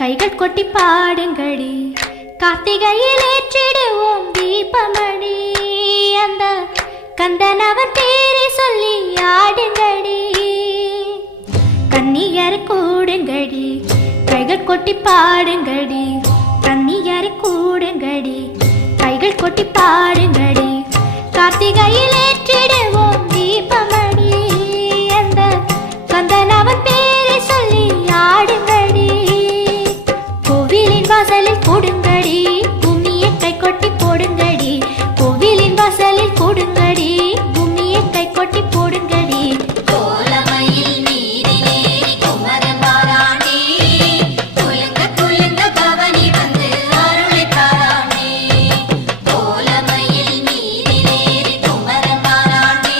கைகள் கொட்டி பாடுங்கடி, கார்த்திகையில் ஏற்றிடுவோம் தீபமணி. அந்த கந்தனவன் பேரை சொல்லி ஆடுங்கடி, கன்னியரை கூடுங்கடி, கைகள் கொட்டி பாடுங்கடி, கன்னியரை கூடுங்கடி, கைகள் கொட்டி பாடுங்கடி, கார்த்திகையில் ஏற்றிடுவோம்